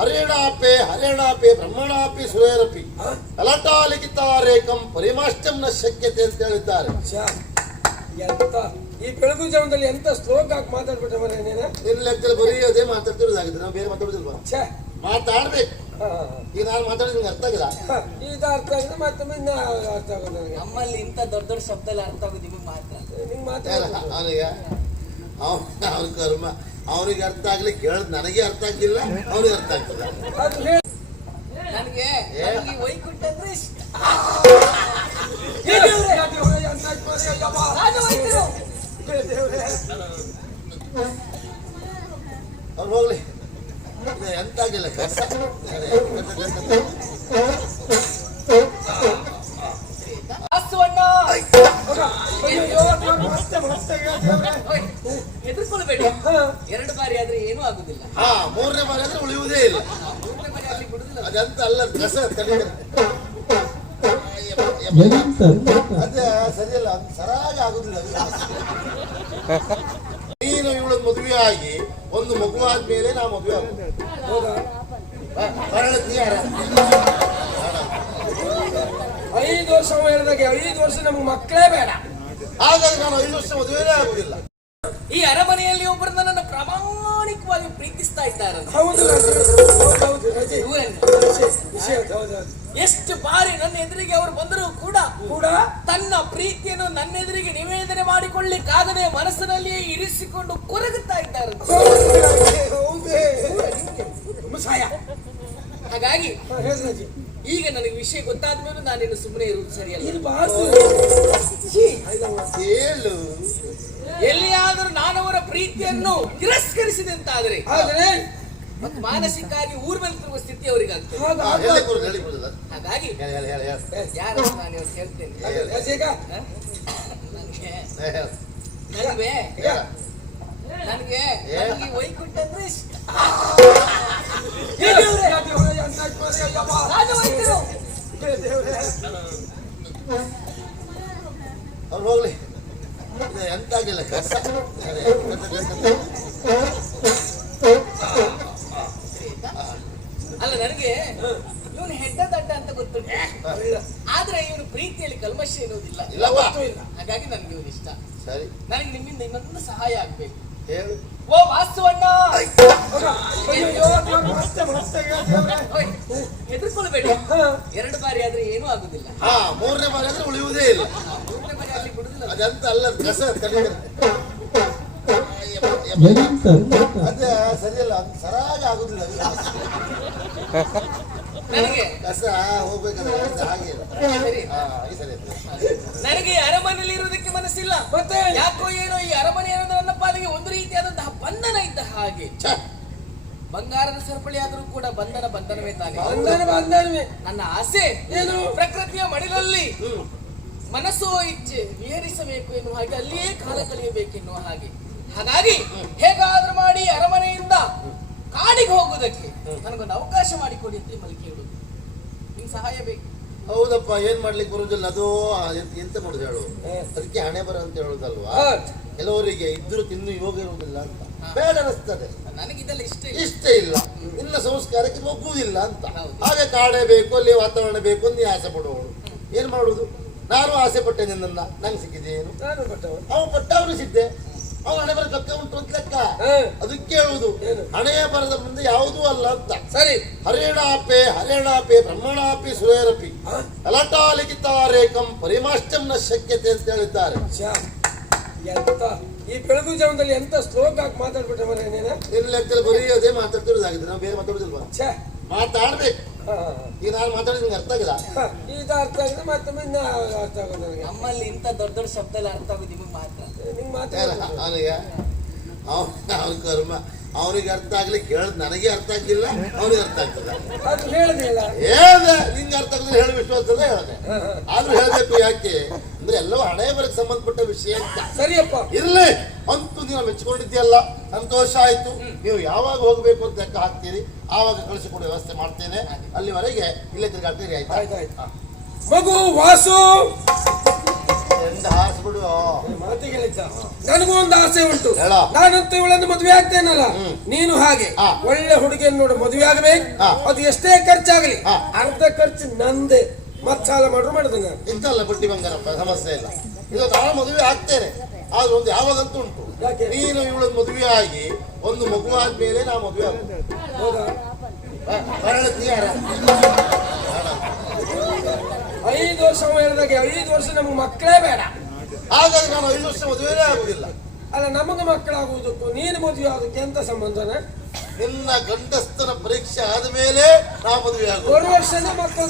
ಹರೇಣಾಪೆ ಹರೇಣಾಪೆ ಬ್ರಹ್ಮಣಾಪಿ ಸುರೇರಪಿ ಕಲಟಾಲಿಖಿತಾರೇಕಂ ಪರಿಮಾಷ್ಟಂ ನ ಶಕ್ಯತೆ ಅಂತ ಹೇಳಿದ್ದಾರೆ. ಎಂತ? ಈ ಬೆಳಗು ಜಾವದಲ್ಲಿ ಎಂತ ಶ್ಲೋಕ ಹಾಕಿ ನೀನ? ನಿನ್ನ ಲೆಕ್ಕದಲ್ಲಿ ಬರೀ ಅದೇ ಮಾತಾಡ್ತಿರೋದಾಗಿದೆ ನಾವು ಬೇರೆ ಮಾತಾಡೋದಿಲ್ವಾ ಛೇ. ಮಾತಾಡ್ಬೇಕು. ಈಗ ನಾನು ಮಾತಾಡಿದ್ರೆ ನಿಮ್ಗೆ ಅರ್ಥ ಆಗಿಲ್ಲ ಈಗ ಇದು ಅರ್ಥ ಆಗಿದೆ ಮತ್ತೆ ಇನ್ನ ಅರ್ಥ ಆಗೋದು ನಮ್ಮಲ್ಲಿ ಇಂಥ ದೊಡ್ಡ ದೊಡ್ಡ ಶಬ್ದ ಎಲ್ಲ ಅರ್ಥ ಆಗೋದು ನಿಮಗೆ ಮಾತ್ರ. ನಿಮ್ಗೆ ಮಾತಾಡ ಅವನಿಗೆ? ಅವನ ಅವ್ನ ಕರ್ಮ. ಅವನಿಗೆ ಅರ್ಥ ಆಗ್ಲಿ ಹೇಳದ್ ನನಗೆ ಅರ್ಥ ಆಗಿಲ್ಲ ಅವನಿಗೆ ಅರ್ಥ ಆಗ್ತದ ನನಗೆ? ನನಗೆ ವೈಕುಂಠ ಅಂದ್ರೆ ಇಷ್ಟ. ಅವ್ನು ಹೋಗ್ಲಿ. ಎಂತ ಆಗಿಲ್ಲ ಕಸ. ವಾಸುವಣ್ಣ ಹೆದರ್ಕೊಳ್ಬೇಡಿ ಎರಡು ಬಾರಿ ಆದ್ರೆ ಏನೂ ಆಗುದಿಲ್ಲ. ಹಾ ಮೂರನೇ ಬಾರಿ ಆದ್ರೆ ಉಳಿಯುವುದೇ ಇಲ್ಲ. ಮೂರನೇ ಬಾರಿ ಆಗ್ಲಿಕ್ಕೆ ಬಿಡುದಿಲ್ಲ ಅದಂತ ಅಲ್ಲ ಕಸ ತಲೆ ಅದೇ ಸರಿಯಲ್ಲ ಅದು ಸರಾಗಿ ಆಗುದಿಲ್ಲ. ನೀನು ಇವಳು ಮದುವೆ ಆಗಿ ಒಂದು ಮಗು ಆದ್ಮೇಲೆ ನಾ ಮದುವೆ ಐದು ವರ್ಷ ಐದು ವರ್ಷ ನಮ್ಗೆ ಮಕ್ಕಳೇ ಬೇಡ. ಹಾಗಾಗಿ ನಾನು ಐದು ವರ್ಷ ಮದುವೆನೇ ಆಗುದಿಲ್ಲ. ಈ ಅರಮನೆಯಲ್ಲಿ ಒಬ್ಬರು ನನ್ನನ್ನು ಪ್ರಾಮಾಣಿಕವಾಗಿ ಪ್ರೀತಿಸ್ತಾ ಇದ್ದಾರೆ. ಹೌದು. ಎಷ್ಟು ಬಾರಿ ನನ್ನ ಎದುರಿಗೆ ಅವರು ಬಂದರೂ ಕೂಡ ಕೂಡ? ತನ್ನ ಪ್ರೀತಿಯನ್ನು ನನ್ನ ಎದುರಿಗೆ ನಿವೇದನೆ ಮಾಡಿಕೊಳ್ಳಿಕ್ಕಾಗದೆ ಮನಸ್ಸಿನಲ್ಲಿಯೇ ಇರಿಸಿಕೊಂಡು ಕೊರಗುತ್ತಾ ಇದ್ದಾರೆ. ಹಾಗಾಗಿ. ಈಗ ನನಗೆ ವಿಷಯ ಗೊತ್ತಾದ ಮೇಲೆ ನಾನಿನ್ನು ಸುಮ್ಮನೆ ಇರುವುದು ಸರಿಯಲ್ಲ. ಎಲ್ಲಿಯಾದರೂ ನಾನವರ ಪ್ರೀತಿಯನ್ನು ತಿರಸ್ಕರಿಸಿದೆ ಅಂತ ಆದ್ರೆ ಮತ್ತು ಮಾನಸಿಕವಾಗಿ ಊರ್ ಮೇಲೆ ತಿರುವ ಸ್ಥಿತಿ ಹೇಳಿ ಹಾಗಾಗಿ. ಯಾರು ನಾನು ಹೇಳ್ತೇನೆ? ನನಗೆ. ನನಗೆ. ನನಗೆ ವೈಕುಂಠ ಅಂದ್ರೆ ಇಷ್ಟ. ರಾಜವೈದ್ಯರು ಹೋಗ್ಲಿ. ಆಗಿಲ್ಲ ಕಸ ಅಲ್ಲ ನನಗೆ ಇವನು ಹೆಡ್ಡ ದಡ್ಡ ಅಂತ ಗೊತ್ತುಂಟು. ಆದ್ರೆ ಇವನು ಪ್ರೀತಿಯಲ್ಲಿ ಕಲ್ಮಶ ಇರೋದಿಲ್ಲ ಇಲ್ಲ ಹಾಗಾಗಿ ನನ್ಗೆ ಇವನು ಇಷ್ಟ. ಸರಿ. ನನಗೆ ನಿಮ್ಮಿಂದ ಇನ್ನೊಂದು ಸಹಾಯ ಆಗ್ಬೇಕು. ಹೇಳು. ಓ ವಾಸ್ತುವಣ್ಣ ಹೆದರ್ಕೊಳ್ಬೇಡಿ ಎರಡು ಬಾರಿ ಆದ್ರೆ ಏನೂ ಆಗುದಿಲ್ಲ. ಹಾ ಮೂರನೇ ಬಾರಿ ಆದ್ರೆ ಉಳಿಯುವುದೇ ಇಲ್ಲ. ಅದಂತ ಅಲ್ಲ ಕಸ ಅದೇ ಸರಿಯಲ್ಲ ಅದು ಸರಾಗಿ ಆಗುದಿಲ್ಲ ಕಸ ಹೋಗ್ಬೇಕಾದ್ರೆ ಹಾಗೆ ನನಗೆ ಅರಮನೆಯಲ್ಲಿ ಇರುವುದಕ್ಕೆ ಮನಸ್ಸಿಲ್ಲ. ಮತ್ತೆ? ಯಾಕೋ ಏನೋ ಈ ಅರಮನೆ ಅನ್ನೋದು ನನ್ನ ಪಾಲಿಗೆ ಒಂದು ರೀತಿಯಾದಂತಹ ಬಂಧನ ಇದ್ದ ಹಾಗೆ. ಬಂಗಾರದ ಸರಪಳಿ ಆದರೂ ಕೂಡ ಬಂಧನ ಬಂಧನವೇ ತಾನೆ. ಬಂಧನ ಬಂಧನವೇ. ನನ್ನ ಆಸೆ. ಏನು? ಪ್ರಕೃತಿಯ ಮಡಿಲಲ್ಲಿ. ಮನಸ್ಸೋ ಇಚ್ಛೆ ಏರಿಸಬೇಕು ಎನ್ನುವ ಹಾಗೆ ಅಲ್ಲಿಯೇ ಕಾಲ ಕಳೆಯಬೇಕೆನ್ನುವ ಹಾಗೆ. ಹಾಗಾಗಿ ಹೇಗಾದ್ರೂ ಮಾಡಿ ಅರಮನೆಯಿಂದ ಕಾಡಿಗೆ ಹೋಗುವುದಕ್ಕೆ ನನಗೊಂದು ಅವಕಾಶ ಮಾಡಿಕೊಡಿ ಅಂತ ನಿಮ್ಮಲ್ಲಿ ಕೇಳುದು. ನಿಮ್ ಸಹಾಯ ಬೇಕು. ಹೌದಪ್ಪ ಏನ್ ಮಾಡ್ಲಿಕ್ಕೆ ಬರುದಿಲ್ಲ. ಅದು ಎಂತ- ಮಾಡುದು ಹೇಳು? ಅದಕ್ಕೆ ಹಣೆ ಬರ ಅಂತ ಹೇಳುದಲ್ವಾ. ಕೆಲವರಿಗೆ ಇದ್ರು ತಿನ್ನು ಯೋಗ ಇರುವುದಿಲ್ಲ ಅಂತ. ಬೇಡ ಅನಿಸ್ತದೆ ನನಗಿದೆಲ್ಲ ಇಷ್ಟ ಇಲ್ಲ. ಇಷ್ಟ ಇಲ್ಲ. ನಿನ್ನ ಸಂಸ್ಕಾರಕ್ಕೆ ಒಗ್ಗುವುದಿಲ್ಲ ಅಂತ. ಹಾಗೆ ಕಾಡೇ ಬೇಕು ಅಲ್ಲಿ ವಾತಾವರಣ ಬೇಕು ಅಂತ ಆಸೆ ಪಡುವವಳು. ಏನ್ ಮಾಡುದು? ನಾನು ಆಸೆ ಪಟ್ಟೆ ನಿನ್ನ ನಂಗೆ ಸಿಕ್ಕಿದೆ ಏನು? ನಾನು ಅವ ಪಟ್ಟವನು ಸಿದ್ದೆ ಅವನ ಹಣೆ ಬರ ತಕ್ಕ ಉಂಟು ಅಂತ ಲೆಕ್ಕ. ಅದಕ್ಕೆ ಹೇಳುವುದು ಏನು? ಹಣೆಯ ಬರದ ಮುಂದೆ ಯಾವುದೂ ಅಲ್ಲ ಅಂತ. ಸರಿ. ಹರೇಣಾಪೆ ಹರೇಣಾಪೆ ಬ್ರಹ್ಮಣಾಪಿ ಸುರೇರಪಿ ಹಾ? ಕಲಟಾಲಿಖಿತಾರೇಕಂ ಪರಿಮಾಷ್ಟಂ ನ ಶಕ್ಯತೆ ಅಂತ ಹೇಳಿದ್ದಾರೆ. ಎಂತ? ಈ ಬೆಳಗು ಜೀವನದಲ್ಲಿ ಎಂತ ಶ್ಲೋಕ ಹಾಕಿ ಮಾತಾಡ್ಬಿಟ್ರೆ ಮನೆ ನೀನು? ಲೆಕ್ಕದಲ್ಲಿ ಬರೀ ಅದೇ ಮಾತಾಡ್ತಿರೋದಾಗಿದೆ. ನಾವು ಬೇರೆ ಮಾತಾಡೋದಿಲ್ವಾ ಛೇ. ಮಾತಾಡ್ಬೇಕು. ಈಗ ನಾನು ಮಾತಾಡೋದು ನಿಮ್ಗೆ ಅರ್ಥ ಆಗಿಲ್ಲ? ಈಗ ಅರ್ಥ ಆಗಿದೆ ಮತ್ತೆ ಇನ್ನ ಅರ್ಥ ಆಗೋದು ನನಗೆ. ನಮ್ಮಲ್ಲಿ ಇಂಥ ದೊಡ್ಡ ದೊಡ್ಡ ಶಬ್ದ ಎಲ್ಲ ಅರ್ಥ ಆಗೋದು ನಿಮಗೆ ಮಾತ್ರ. ನಿಮ್ಗೆ ಮಾತಾಡ ಅವನಿಗೆ ಅವನ ಅವನ ಕರ್ಮ. ಅವನಿಗೆ ಅರ್ಥ ಆಗ್ಲಿ ಹೇಳದ್ ನನಗೆ ಅರ್ಥ ಆಗಿಲ್ಲ ಅವನಿಗೆ ಅರ್ಥ ಆಗ್ತದ ಹೇಳ್ದೆ ನಿಂಗೆ ಅರ್ಥ ಆಗದ್ರೆ ಹೇಳಿ ವಿಶ್ವಾಸದಲ್ಲೇ ಹೇಳ್ದೆ. ಆದ್ರೂ ಹೇಳ್ಬೇಕು ಯಾಕೆ? ಅಂದ್ರೆ ಎಲ್ಲವೂ ಹಣೆ ಬರಕ್ಕೆ ಸಂಬಂಧಪಟ್ಟ ವಿಷಯ ಅಂತ. ಸರಿಯಪ್ಪ. ಇರ್ಲಿ ಅಂತೂ ನೀವು ಮೆಚ್ಚಿಕೊಂಡಿದ್ಯಲ್ಲ ಸಂತೋಷ ಆಯ್ತು. ನೀವು ಯಾವಾಗ ಹೋಗ್ಬೇಕು ಅಂತ ಲೆಕ್ಕ ಹಾಕ್ತೀರಿ ಆವಾಗ ಕಳಿಸಿಕೊಡೋ ವ್ಯವಸ್ಥೆ ಮಾಡ್ತೇನೆ. ಅಲ್ಲಿವರೆಗೆ ಇಲ್ಲೇ ತಿರ್ಗಾಡ್ತೀರಿ ಆಯ್ತಾ? ಆಯ್ತು, ಆಯ್ತು. ಮಗು ವಾಸು! ನನಗೂ ಒಂದು ಆಸೆ ಉಂಟು. ನಾನಂತೂ ಇವಳನ್ನು ಮದುವೆ ಆಗ್ತೇನಲ್ಲ? ನೀನು ಹಾಗೆ. ಒಳ್ಳೆ ಹುಡುಗಿಯನ್ನು ನೋಡಿ ಮದುವೆ ಆಗಬೇಕು. ಅದು ಎಷ್ಟೇ ಖರ್ಚಾಗಲಿ. ಅರ್ಧ ಖರ್ಚು ನಂದೇ. ಮತ್ ಸಾಲ ಮಾಡ್ರು ಮಾಡಿದೆ ನಾನು. ಇಂತಲ್ಲ ಬುಟ್ಟಿ ಬಂಗಾರಪ್ಪ ಸಮಸ್ಯೆ ಇಲ್ಲ. ಇದು ನಾನು ಮದುವೆ ಆಗ್ತೇನೆ. ಆದ್ರೆ ಒಂದು ಯಾವಾಗಂತೂ ಉಂಟು. ಯಾಕೆ? ನೀನು ಇವಳನ್ನು ಮದುವೆ ಆಗಿ ಒಂದು ಮಗು ಆದ್ಮೇಲೆ ನಾ ಮದುವೆ ಆಗುದು ವರ್ಷ ಹೇಳಿದಾಗೆ ಐದು ವರ್ಷ ನಮ್ಗೆ ಮಕ್ಕಳೇ ಬೇಡ. ಹಾಗಾಗಿ ನಾನು ಐದು ವರ್ಷ ಮದುವೆ ಆಗುದಿಲ್ಲ. ಅಲ್ಲ ನಮಗೆ ಮಕ್ಕಳಾಗುವುದಕ್ಕೂ ನೀನು ಮದುವೆ ಆಗೋದಕ್ಕೆ ಎಂತ ಸಂಬಂಧನ? ನಿನ್ನ ಗಂಡಸ್ಥನ ಪರೀಕ್ಷೆ ಆದ ಮೇಲೆ ನಾ ಮದುವೆ ಆಗುವ ಒಂದು ವರ್ಷನೇ ಮಕ್ಕಳು